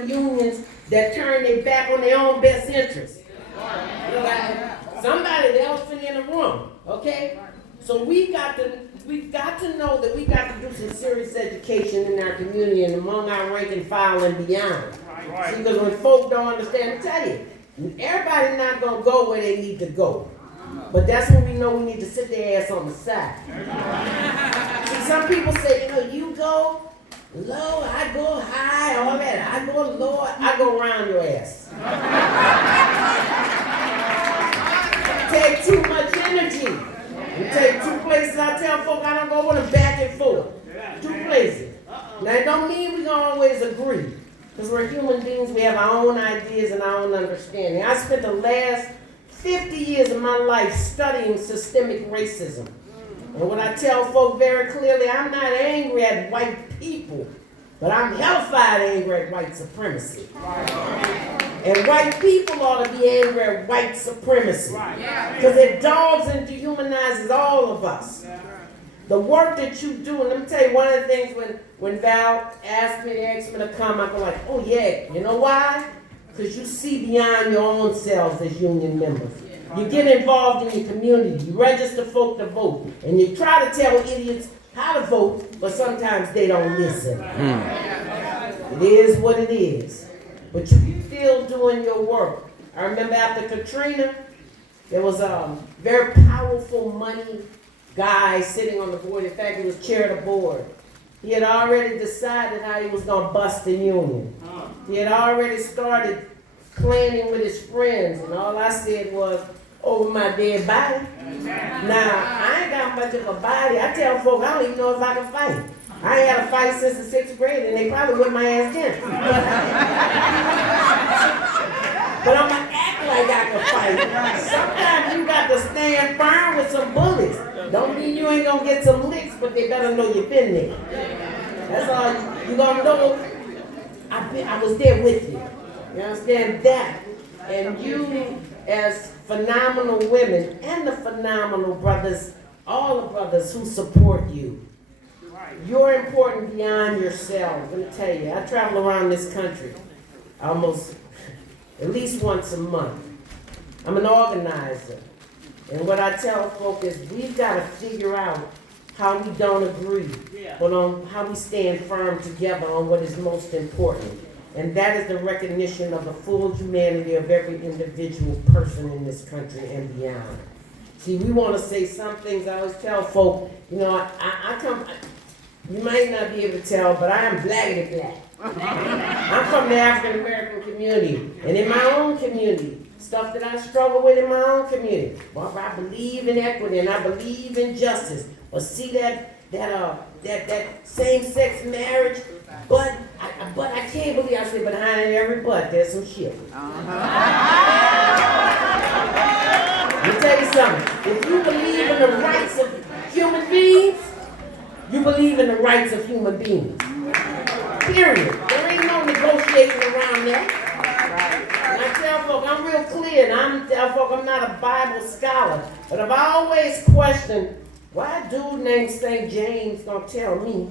unions that turn their back on their own best interests. Somebody, the elephant in the room, okay? So we got to know that we got to do some serious education in our community and among our rank and file and beyond. See, because when folk don't understand, I tell you, everybody's not gonna go where they need to go. But that's when we know we need to sit their ass on the side. See, some people say, you go low, I go high, all that. I go low, I go around your ass. Take too much energy. You take two places, I tell folk I don't go with them back and forth. Two places. Now it don't mean we gonna always agree. Because we're human beings, we have our own ideas and our own understanding. I spent the last 50 years of my life studying systemic racism. And what I tell folk very clearly, I'm not angry at white people, but I'm hellfire angry at white supremacy. And white people ought to be angry at white supremacy. Because it dogs and dehumanizes all of us. The work that you do, and let me tell you one of the things when Val asked me to come, I go like, oh yeah, you know why? Because you see beyond your own selves as union members. You get involved in your community, you register folk to vote, and you try to tell idiots how to vote, but sometimes they don't listen. It is what it is. But you still doing your work. I remember after Katrina, there was a very powerful money guy sitting on the board. In fact, he was chair of the board. He had already decided how he was going to bust the union. He had already started planning with his friends, and all I said was, over my dead body. Now, I ain't got much of a body. I tell folk, I don't even know if I can fight. I ain't had a fight since the 6th grade, and they probably whipped my ass then. But I'm going to act like I can fight. Sometimes you got to stand firm with some bullets. Don't mean you ain't going to get some licks, but they better know you've been there. That's all you going to know. I was there with you. You understand that? And you, as phenomenal women and the phenomenal brothers, all the brothers who support you, you're important beyond yourselves. Let me tell you, I travel around this country almost at least once a month. I'm an organizer. And what I tell folk is we've got to figure out how we don't agree, but on how we stand firm together on what is most important. And that is the recognition of the full humanity of every individual person in this country and beyond. See, we want to say some things. I always tell folk, I come, you might not be able to tell, but I am blackity black. I'm from the African American community. And in my own community, stuff that I struggle with in my own community. Well, I believe in equity and I believe in justice. But see that same-sex marriage, but I can't believe, I say behind every butt there's some shit. Let me tell you something. If you believe in the rights of human beings, you believe in the rights of human beings. Period. There ain't no negotiating around that. And I tell folk, I'm real clear, and I tell folk I'm not a Bible scholar, but I've always questioned why a dude named St. James don't tell me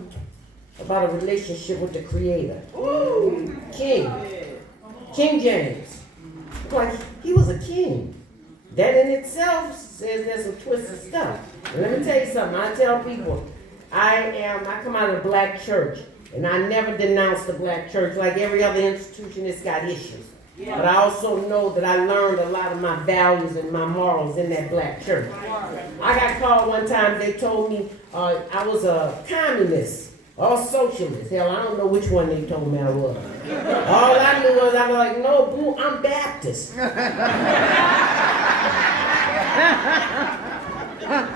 about a relationship with the Creator. Ooh, King James. Like, he was a king. That in itself says there's some twisted stuff. And let me tell you something. I tell people, I come out of the black church, and I never denounce the black church. Like every other institution, it's got issues. Yeah. But I also know that I learned a lot of my values and my morals in that black church. I got called one time, they told me I was a communist or socialist. Hell, I don't know which one they told me I was. All I knew was I was like, no, boo, I'm Baptist.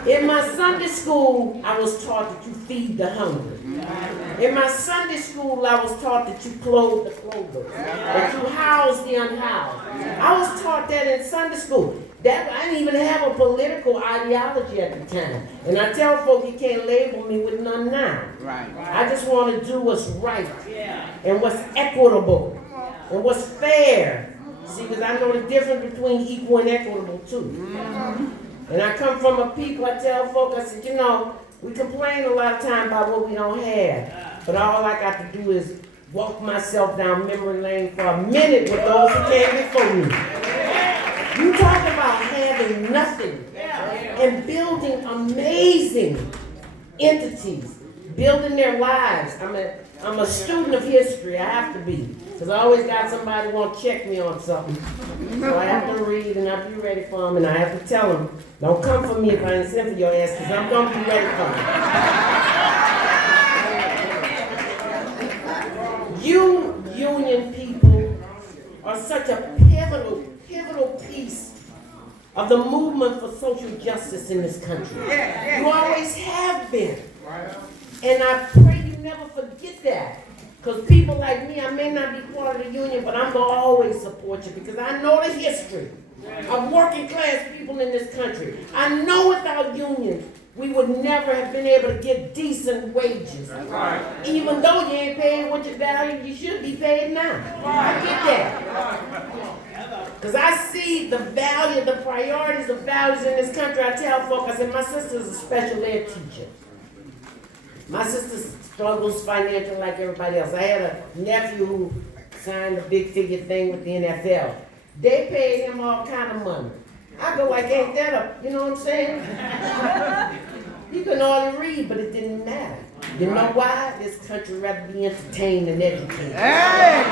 In my Sunday school, I was taught that you feed the hungry. In my Sunday school, I was taught that you clothe the clothless, that you house the unhoused. I was taught that in Sunday school. That I didn't even have a political ideology at the time. And I tell folk you can't label me with none now. I just want to do what's right and what's equitable and what's fair. See, because I know the difference between equal and equitable too. And I come from a people, I tell folk, I said, we complain a lot of time about what we don't have. But all I got to do is walk myself down memory lane for a minute with those who came before me. You talk about having nothing and building amazing entities, building their lives. I'm a student of history. I have to be, because I always got somebody who want to check me on something. So I have to read and I'll be ready for them, and I have to tell them, don't come for me if I ain't sent for your ass, because I'm going to be ready for them. You union people are such a pivotal piece of the movement for social justice in this country. You always have been. And I pray you never forget that. Because people like me, I may not be part of the union, but I'm going to always support you because I know the history of working class people in this country. I know without unions, we would never have been able to get decent wages. Even though you ain't paid what you value, you should be paid now. I get that. Because I see the value, the priorities of values in this country. I tell folks, I said, my sister's a special ed teacher. My sister struggles financially like everybody else. I had a nephew who signed a big figure thing with the NFL. They paid him all kind of money. I go like, ain't that a, you know what I'm saying? He couldn't hardly read, but it didn't matter. You know why? This country rather be entertained than educated. Hey!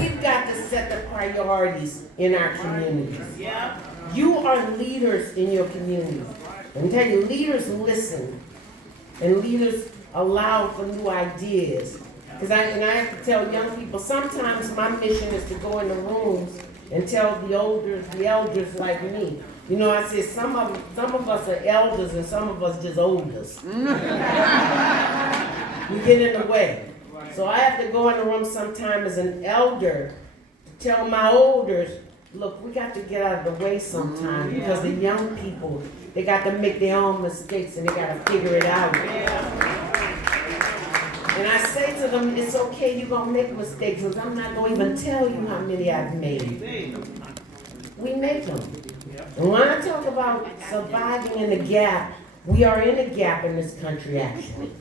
We've got to set the priorities in our communities. You are leaders in your communities. Let me tell you, leaders listen, and leaders allow for new ideas. Because I have to tell young people, sometimes my mission is to go in the rooms and tell the elders like me. You know, I said some of us are elders and some of us just olders. We get in the way. So I have to go in the room sometime as an elder to tell my olders, look, we got to get out of the way sometime because the young people, they got to make their own mistakes and they got to figure it out. And I say to them, it's okay, you're going to make mistakes, because I'm not going to even tell you how many I've made. We make them. And when I talk about surviving in the gap, we are in a gap in this country, actually.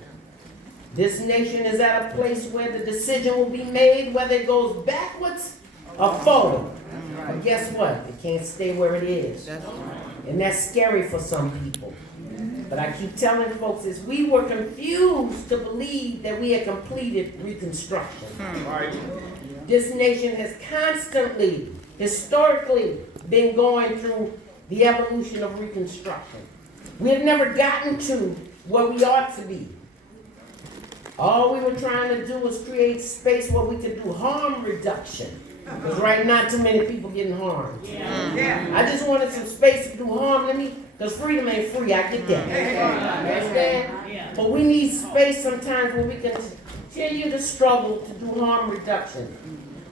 This nation is at a place where the decision will be made whether it goes backwards or forward. But guess what? It can't stay where it is. And that's scary for some people. But I keep telling folks is we were confused to believe that we had completed Reconstruction. This nation has constantly, historically, been going through the evolution of Reconstruction. We have never gotten to where we ought to be. All we were trying to do was create space where we could do harm reduction. Because right now, too many people getting harmed. I just wanted some space to do harm. Because freedom ain't free. I get that. Understand? But we need space sometimes where we can continue to struggle to do harm reduction.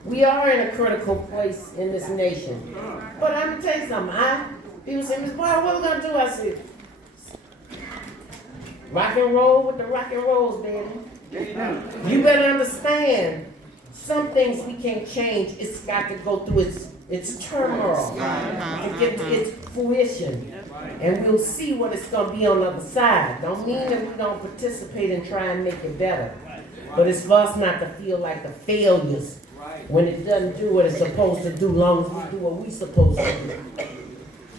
We are in a critical place in this nation. But I'm going to tell you something. People say, Ms. Boyle, what are we going to do? I said, rock and roll with the rock and rolls, baby. You better understand. Some things we can't change. It's got to go through its turmoil to get to its fruition. And we'll see what it's going to be on the other side. Don't mean that we don't participate and try and make it better. But it's for us not to feel like the failures when it doesn't do what it's supposed to do, long as we do what we're supposed to do.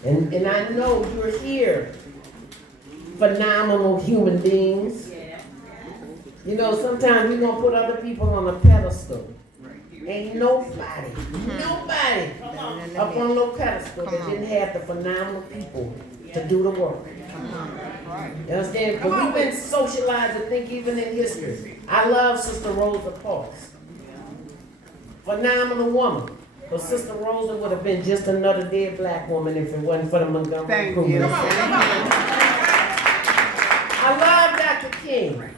And I know you're here, phenomenal human beings. You know, sometimes we're going to put other people on a pedestal. Ain't nobody up on no pedestal that didn't have the phenomenal people to do the work. You understand? But we've been socialized to think even in history. I love Sister Rosa Parks. Phenomenal woman. But Sister Rosa would have been just another dead black woman if it wasn't for the Montgomery crew. I love Dr. King.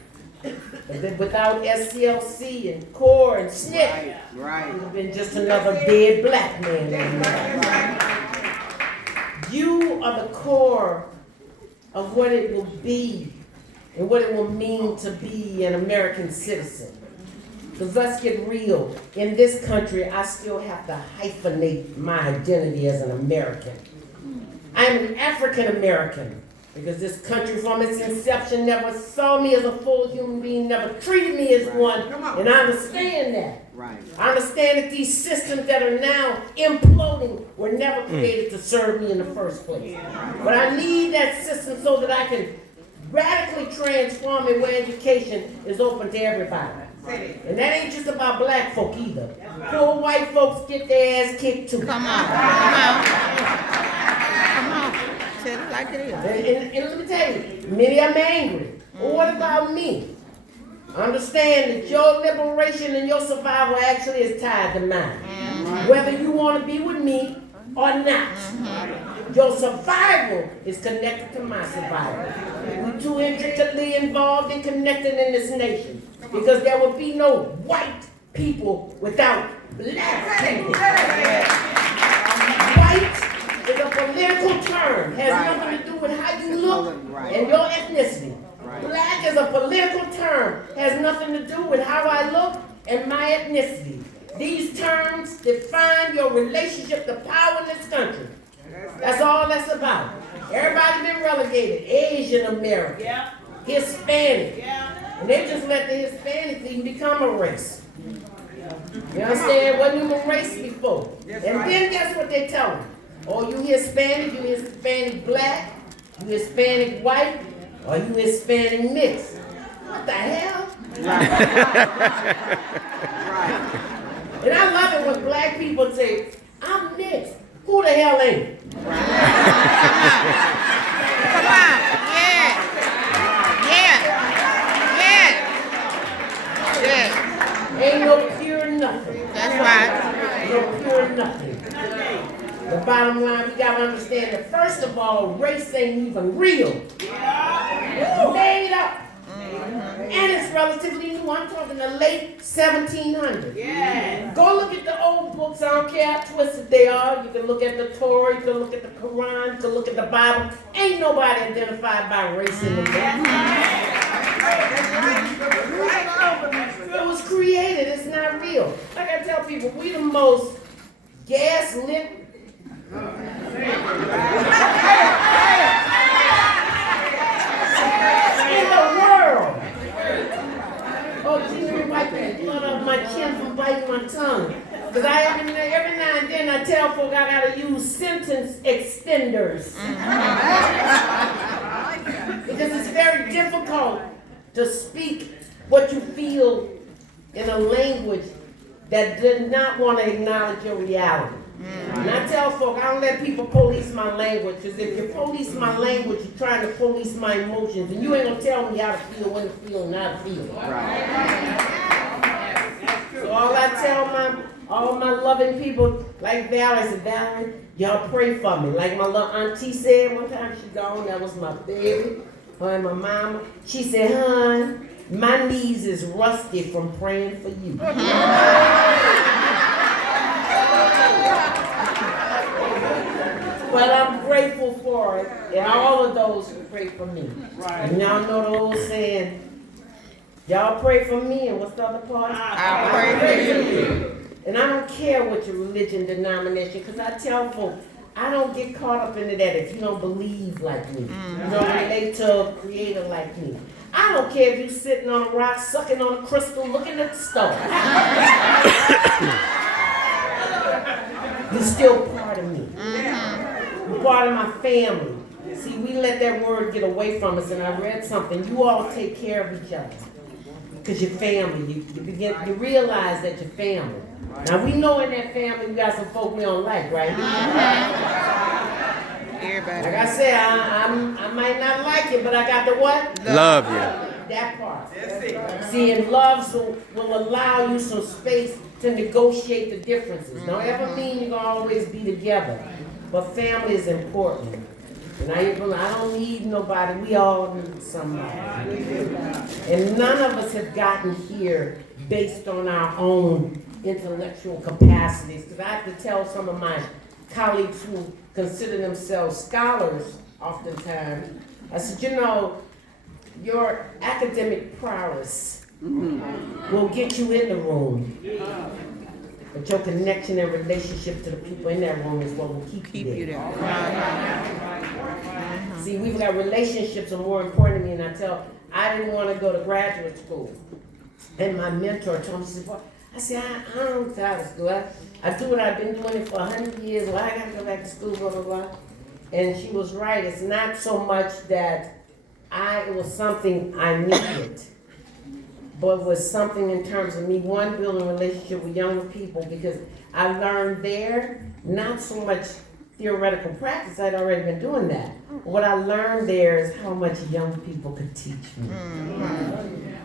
Without SCLC and CORE and SNCC, he would have been just another dead black man. You are the core of what it will be and what it will mean to be an American citizen. Because let's get real. In this country, I still have to hyphenate my identity as an American. I'm an African American. Because this country from its inception never saw me as a full human being, never treated me as one, and I understand that. Right. I understand that these systems that are now imploding were never created to serve me in the first place. But I need that system so that I can radically transform it where education is open to everybody. And that ain't just about black folk either. Poor white folks get their ass kicked too. Come on. Tell it like it is. And let me tell you, many of them angry. Well, what about me? Understand that your liberation and your survival actually is tied to mine. Whether you want to be with me or not. Your survival is connected to my survival. We're too intricately involved and connected in this nation. Because there would be no white people without black people. White is a political term. Has nothing to do with how you look and your ethnicity. Black is a political term. Has nothing to do with how I look and my ethnicity. These terms define your relationship to power in this country. That's all that's about. Everybody's been relegated. Asian American, Hispanic. And they just let the Hispanics even become a race. You understand? Wasn't even a race before. And then guess what they tell them? Oh, you Hispanic black, you Hispanic white, or you Hispanic mixed. What the hell? And I love it when black people say, I'm mixed. Who the hell ain't? Come on. Yeah. Ain't no pure nothing. That's right. No pure nothing. The bottom line, we gotta understand that first of all, race ain't even real. It's made up. And it's relatively new. I'm talking the late 1700s. Go look at the old books. I don't care how twisted they are. You can look at the Torah, you can look at the Quran, you can look at the Bible. Ain't nobody identified by race in the book. It was created. It's not real. Like I tell people, we the most gaslit. In the world. Oh, gee, let me wipe that blood off my chin from biting my tongue. Because every now and then I tell folk I gotta use sentence extenders. Because it's very difficult to speak what you feel in a language that does not want to acknowledge your reality. And I tell folk, I don't let people police my language, because if you police my language, you're trying to police my emotions, and you ain't going to tell me how to feel, when to feel, and how to feel. So all I tell all my loving people, like Valerie, said, Valerie, y'all pray for me. Like my little auntie said one time, she gone, that was my baby, her and my mama. She said, hon, my knees is rusty from praying for you. But I'm grateful for it, and all of those who pray for me. And y'all know the old saying, y'all pray for me, and what's the other part? I pray for you. And I don't care what your religion, denomination, because I tell folks, I don't get caught up into that if you don't believe like me. You don't relate to a creator like me. I don't care if you're sitting on a rock, sucking on a crystal, looking at the stars. You're still part of me. You're part of my family. See, we let that word get away from us, and I read something. You all take care of each other because you're family. You realize that you're family. Now, we know in that family we got some folk we don't like, right? Everybody. Like I said, I might not like you, but I got the what? Love you. That part. See, and love will allow you some space to negotiate the differences. Don't ever mean you're going to always be together. But family is important. And I don't need nobody. We all need somebody. And none of us have gotten here based on our own intellectual capacities. Because I have to tell some of my colleagues who consider themselves scholars oftentimes, I said, you know, your academic prowess will get you in the room. But your connection and relationship to the people in that room is what will keep you there. See, we've got relationships are more important to me, and I didn't want to go to graduate school. And my mentor told me, she said, I said, I don't tired of school. I do what I've been doing it for 100 years. Well, I got to go back to school, blah, blah, blah. And she was right. It's not so much that it was something I needed, but it was something in terms of me, one, building a relationship with younger people, because I learned there, not so much theoretical practice, I'd already been doing that. What I learned there is how much young people could teach me.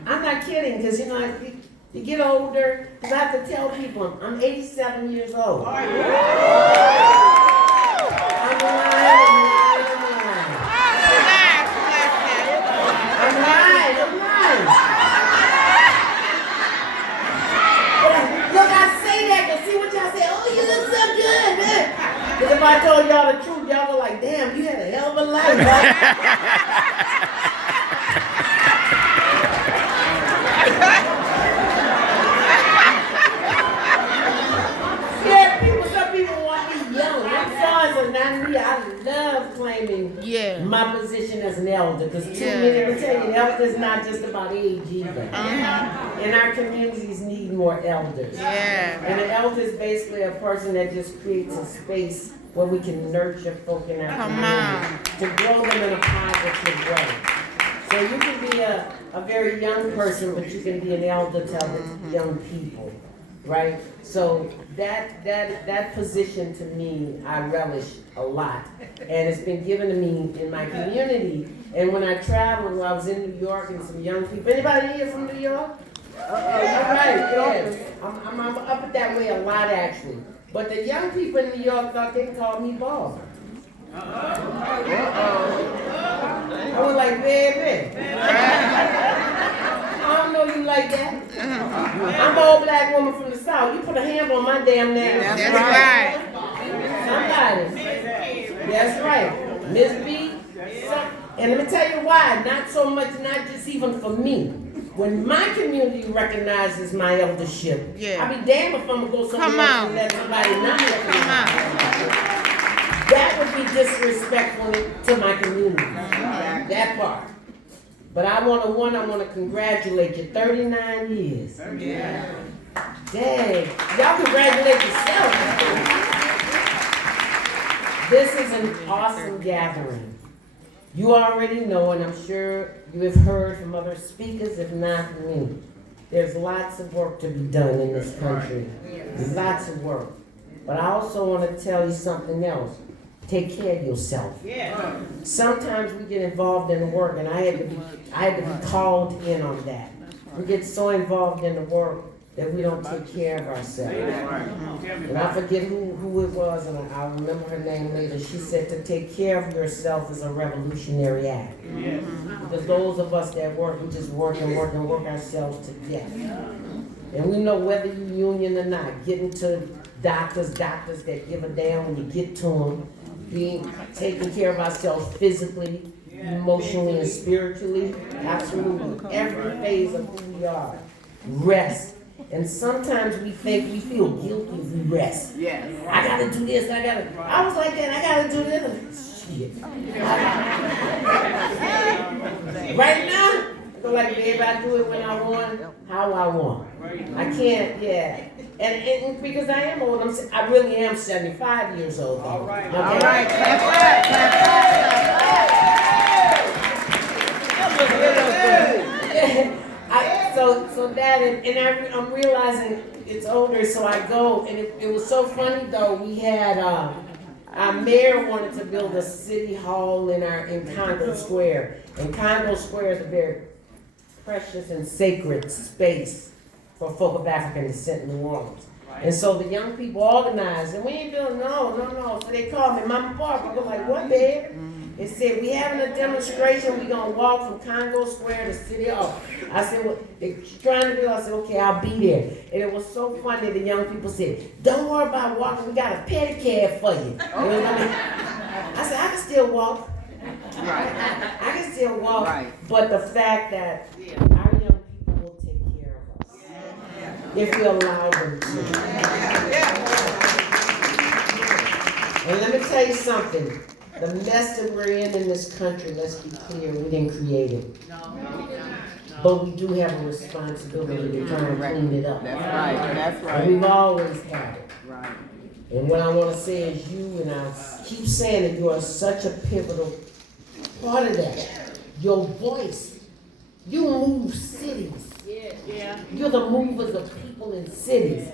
I'm not kidding, because you get older, because I have to tell people, I'm 87 years old. I'm lying. Look, I say that, because see what y'all say, oh, you look so good, man. Because if I told y'all the truth, y'all go like, damn, you had a hell of a life, right? I love claiming my position as an elder, because too many will tell you, elder is not just about age either. And our communities need more elders. And an elder is basically a person that just creates a space where we can nurture folk in our community to grow them in a positive way. So you can be a very young person, but you can be an elder to other young people. Right? So that position to me, I relish a lot. And it's been given to me in my community. And when I traveled, when I was in New York and some young people, anybody here from New York? All right, yes. I'm up that way a lot actually. But the young people in New York thought they called me Bob. I was like, baby. I don't know you like that. I'm an old black woman from the South. You put a hand on my damn nails. That's right. Somebody. That's right. Miss B. And let me tell you why. Not so much, not just even for me. When my community recognizes my eldership, I'll be damned if I'm going to go somewhere else and let somebody not recognize me. That would be disrespectful to my community. That part. But I want to congratulate you. 39 years. Dang. Y'all congratulate yourself. This is an awesome gathering. You already know, and I'm sure you have heard from other speakers, if not me. There's lots of work to be done in this country. Lots of work. But I also want to tell you something else. Take care of yourself. Sometimes we get involved in the work, and I had to be called in on that. We get so involved in the work that we don't take care of ourselves. And I forget who it was, and I'll remember her name later. She said to take care of yourself is a revolutionary act. Because those of us that work, we just work and work and work ourselves to death. And we know whether you union or not, getting to doctors that give a damn when you get to them, taking care of ourselves physically, emotionally, and spiritually, absolutely, every phase of who we are. Rest. And sometimes we feel guilty if we rest. I gotta do this, I was like that, I gotta do this. Shit. Right now, I feel like, babe, I do it when I want, how I want. I can't, And because I am old, I really am 75 years old. All right. Okay? All right. So that, and I'm realizing it's older, so I go, and it was so funny though. We had our mayor wanted to build a city hall in Congo Square, and Congo Square is a very precious and sacred space for folk of African descent in New Orleans. And so the young people organized, and we ain't doing no. So they called me, Mama Park. I was like, what, babe? They said, we having a demonstration. We gonna walk from Congo Square to City Hall. I said, well, they're trying to do. I said, okay, I'll be there. And it was so funny. The young people said, don't worry about walking. We got a pedicab for you. I said, I can still walk. I can still walk. But the fact that our young people will take care of us. if we allow them to. And let me tell you something. The mess that we're in this country, let's be clear, we didn't create it. But we do have a responsibility to try and clean it up. That's right. That's right. And we've always had it. Right. And what I want to say is you, and I keep saying that you are such a pivotal part of that. Your voice, you move cities. Yeah. You're the movers of people in cities.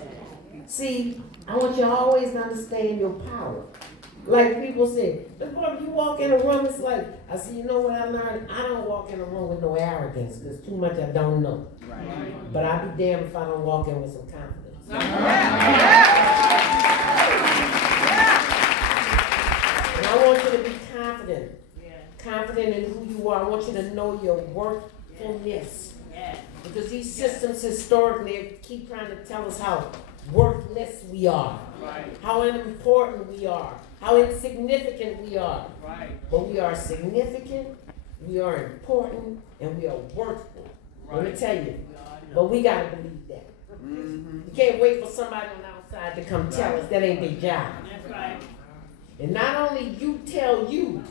See, I want you to always understand your power. Like people say, before you walk in a room, it's like, I see, you know what I learned? I don't walk in a room with no arrogance, because too much I don't know. Right. But I'll be damned if I don't walk in with some confidence. And I want you to be confident. Confident in who you are. I want you to know your worthfulness. Because these systems historically keep trying to tell us how worthless we are. How unimportant we are. How insignificant we are. But we are significant, we are important, and we are worthful. Let me tell you. But we got to believe that. You can't wait for somebody on the outside to come tell us that ain't their job. And not only you tell your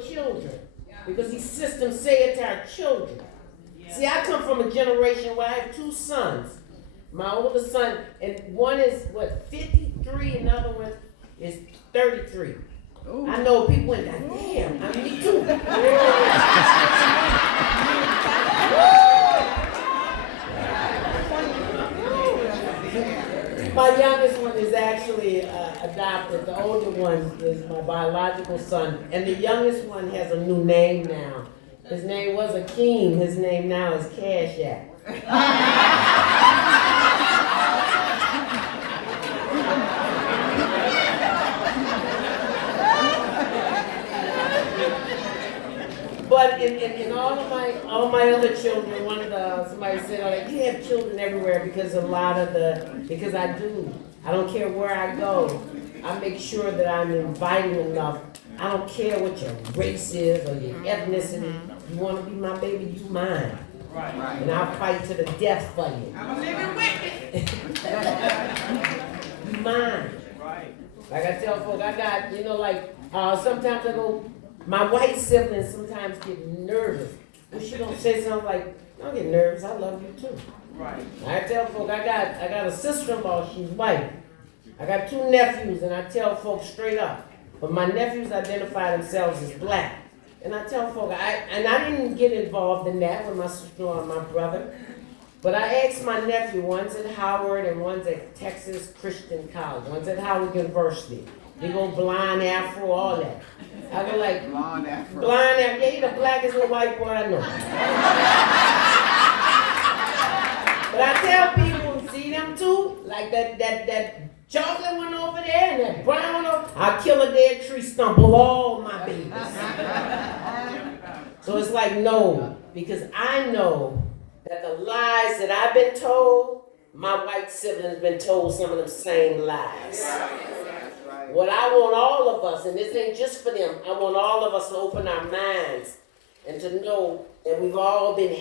children, because these systems say it to our children. See, I come from a generation where I have two sons. My oldest son, and one is 53, and the other one is 33. Ooh. I know people went, damn, I mean, me too. My youngest one is actually adopted. The older one is my biological son. And the youngest one has a new name now. His name was Akeem. His name now is Cash App. But in all my other children, somebody said, like, you have children everywhere because I do. I don't care where I go. I make sure that I'm inviting enough. I don't care what your race is or your ethnicity. You want to be my baby, you mine. Right. And I'll fight to the death for you. I'm a living witness. You mine. Right. Like I tell folks, I got, sometimes I go, my white siblings sometimes get nervous. When she don't say something like, don't get nervous, I love you too. Right. I tell folks, I got a sister-in-law, she's white. I got two nephews, and I tell folks straight up, but my nephews identify themselves as black. And I tell folks, I didn't get involved in that with my sister-in-law and my brother, but I asked my nephew, one's at Howard and one's at Texas Christian College, one's at Howard University. They go blind afro, all that. I go like, blonde afro. Yeah, he the blackest little white boy I know. But I tell people, see them too, like that chocolate one over there and that brown one over, I'll kill a dead tree stump, blow all my babies. So it's like, no, because I know that the lies that I've been told, my white siblings been told some of them same lies. What I want all of us, and this ain't just for them, I want all of us to open our minds and to know that we've all been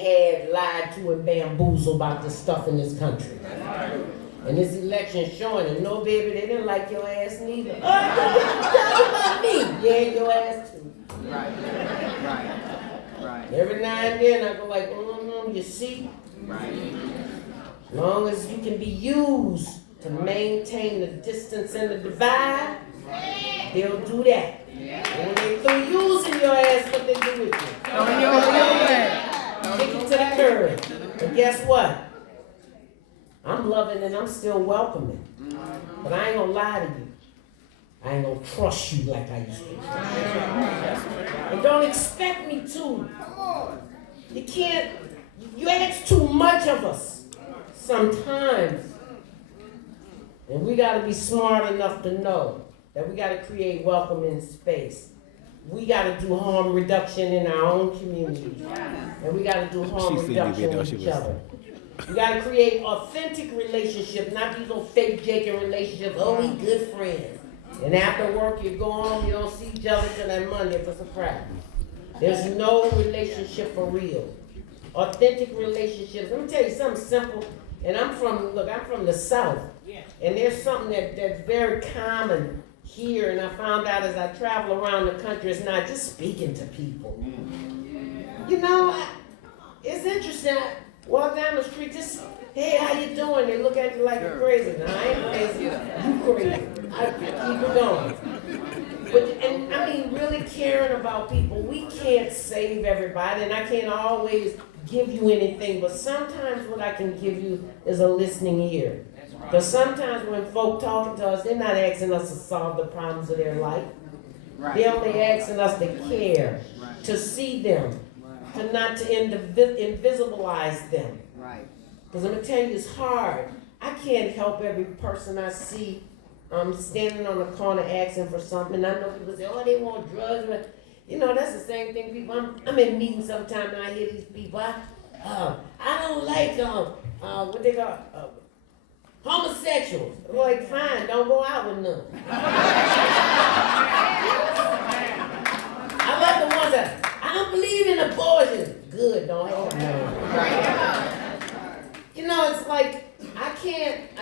lied to, and bamboozled about this stuff in this country. And this election showing it. No, baby, they didn't like your ass neither. Oh, you about me. Yeah, your ass too. Right. Every now and then I go like, you see? Right. As long as you can be used to maintain the distance and the divide, they'll do that. And when they through using your ass, what they do with you? Take it to the curb. But guess what? I'm loving and I'm still welcoming. But I ain't gonna lie to you. I ain't gonna trust you like I used to. And don't expect me to. You can't, you ask too much of us sometimes. And we got to be smart enough to know that we got to create welcoming space. We got to do harm reduction in our own communities. And we got to do harm reduction with each other. We got to create authentic relationships, not these old fake jaking relationships. Oh, we good friends. And after work, you go home, you don't see each other till that Monday for surprise. There's no relationship for real. authentic relationships. Let me tell you something simple. And I'm from the South. And there's something that's very common here. And I found out as I travel around the country, it's not just speaking to people. You know, it's interesting. I walk down the street, just, hey, how you doing? They look at you like you're crazy. No, I ain't crazy. You crazy. I keep it going. But, and I mean, really caring about people. We can't save everybody, and I can't always give you anything, but sometimes what I can give you is a listening ear. Because sometimes when folk talking to us, they're not asking us to solve the problems of their life. They're only asking us to care, to see them, to not to invisibilize them. Because I'm going to tell you, it's hard. I can't help every person I see standing on the corner asking for something. And I know people say, oh, they want drugs. But, you know, that's the same thing. People, I'm in meetings sometimes and I hear these people, I don't like, what they call, homosexuals. I'm like, fine, don't go out with none. I love the ones that, I don't believe in abortion. Good, don't have none. You know, it's like, I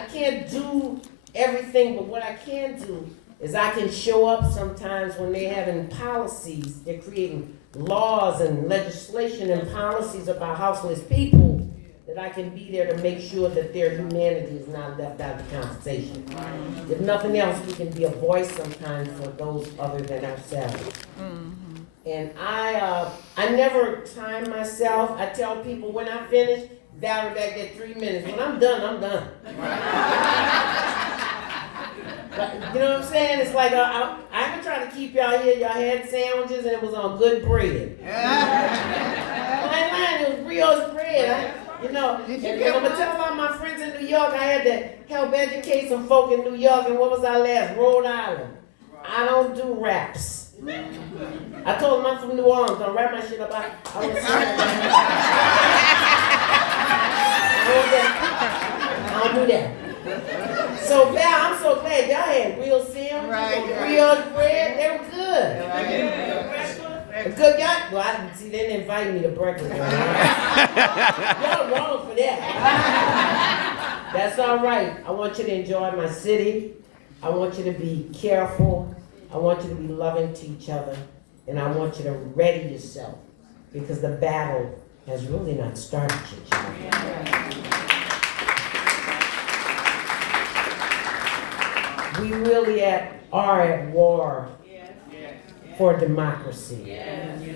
can't do everything, but what I can do is I can show up sometimes when they're having policies, they're creating laws and legislation and policies about houseless people, that I can be there to make sure that their humanity is not left out of the conversation. If nothing else, we can be a voice sometimes for those other than ourselves. And I never time myself. I tell people when I finish, dial back that 3 minutes. When I'm done, I'm done. But, you know what I'm saying? It's like I been trying to keep y'all here. Y'all had sandwiches and it was on good bread. It was brioche bread. And I'm gonna tell all my friends in New York, I had to help educate some folk in New York. And what was our last? Rhode Island. I don't do raps. I told them I'm from New Orleans. Don't wrap my shit up. I don't do that. So Val, I'm so glad y'all had real sandwiches, real bread. They were good. Good, y'all. Well, I see they didn't invite me to breakfast. Y'all wrong for that. That's all right. I want you to enjoy my city. I want you to be careful. I want you to be loving to each other. And I want you to ready yourself because the battle has really not started yet. We really are at war for democracy.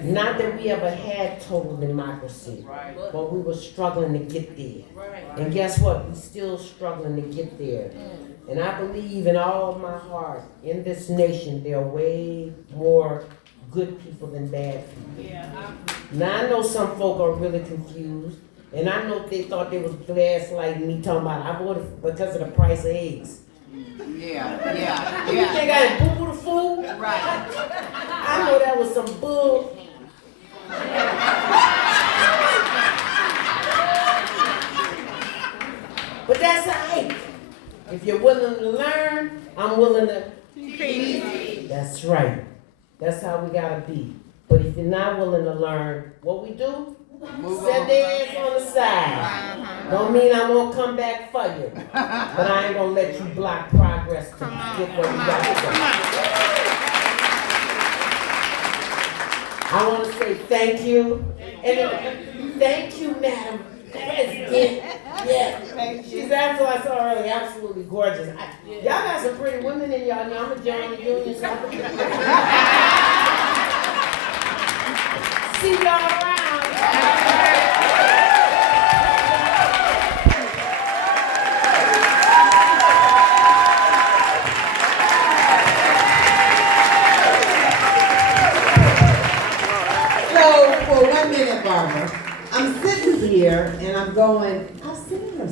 Not that we ever had total democracy, but we were struggling to get there. And guess what? We're still struggling to get there. And I believe in all of my heart, in this nation, there are way more good people than bad people. Now, I know some folk are really confused, and I know they thought they was gaslighting me, talking about I voted because of the price of eggs. You think I boo-boo the fool? Right. I know that was some bull. But that's all right. If you're willing to learn, I'm willing to teach. That's right. That's how we gotta be. But if you're not willing to learn, what we do? Set their ass on the side. Don't mean I won't come back for you. But I ain't gonna let you block progress to get where we got to go. I want to say thank you. And thank you, Madam President. Yeah. She's absolutely, I saw her earlier, absolutely gorgeous. Y'all got some pretty women in y'all. I'm a join the union. So see y'all around. So, for 1 minute, Barbara, I'm sitting here and I'm going, I've seen her.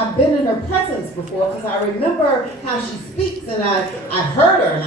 I've been in her presence before because I remember how she speaks and I heard her and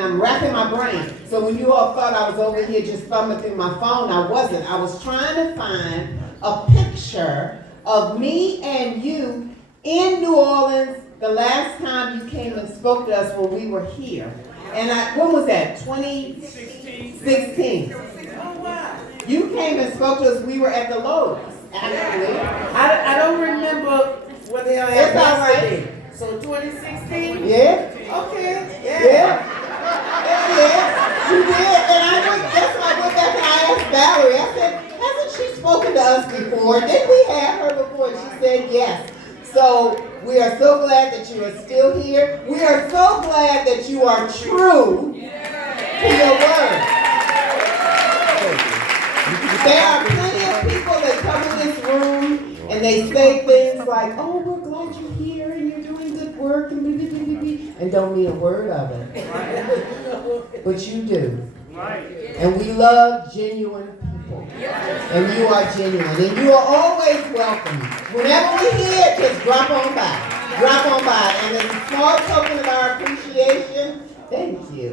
I'm racking my brain. So when you all thought I was over here just thumbing through my phone, I wasn't. I was trying to find a picture of me and you in New Orleans the last time you came and spoke to us when we were here. And when was that? 2016. Oh, wow. You came and spoke to us. We were at the Lowe's, actually. I don't remember what the hell It's happened all right. yesterday. So 2016? Yeah. Okay, Yeah. Yeah. You did. That's why I went back and I asked Valerie. I said, hasn't she spoken to us before? Didn't we have her before? And she said yes. So we are so glad that you are still here. We are so glad that you are true to your word. There are plenty of people that come in this room and they say things like, oh, we're glad you're here and you're doing good work and blah, blah, blah, blah, and don't mean a word of it. But you do. And we love genuine people. And you are genuine. And you are always welcome. Whenever we're here, just drop on by. Drop on by. And as a small token of our appreciation, thank you.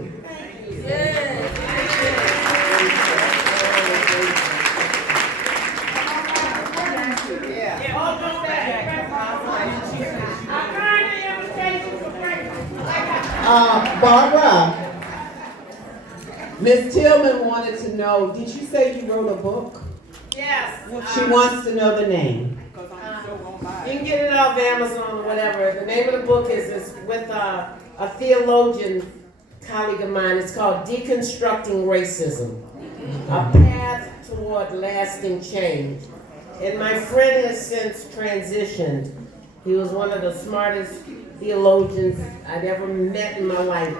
Barbara, Ms. Tillman wanted to know, did you say you wrote a book? Yes. She wants to know the name. You can get it off Amazon or whatever. The name of the book is with a theologian colleague of mine. It's called Deconstructing Racism, A Path Toward Lasting Change. And my friend has since transitioned. He was one of the smartest theologians I'd ever met in my life.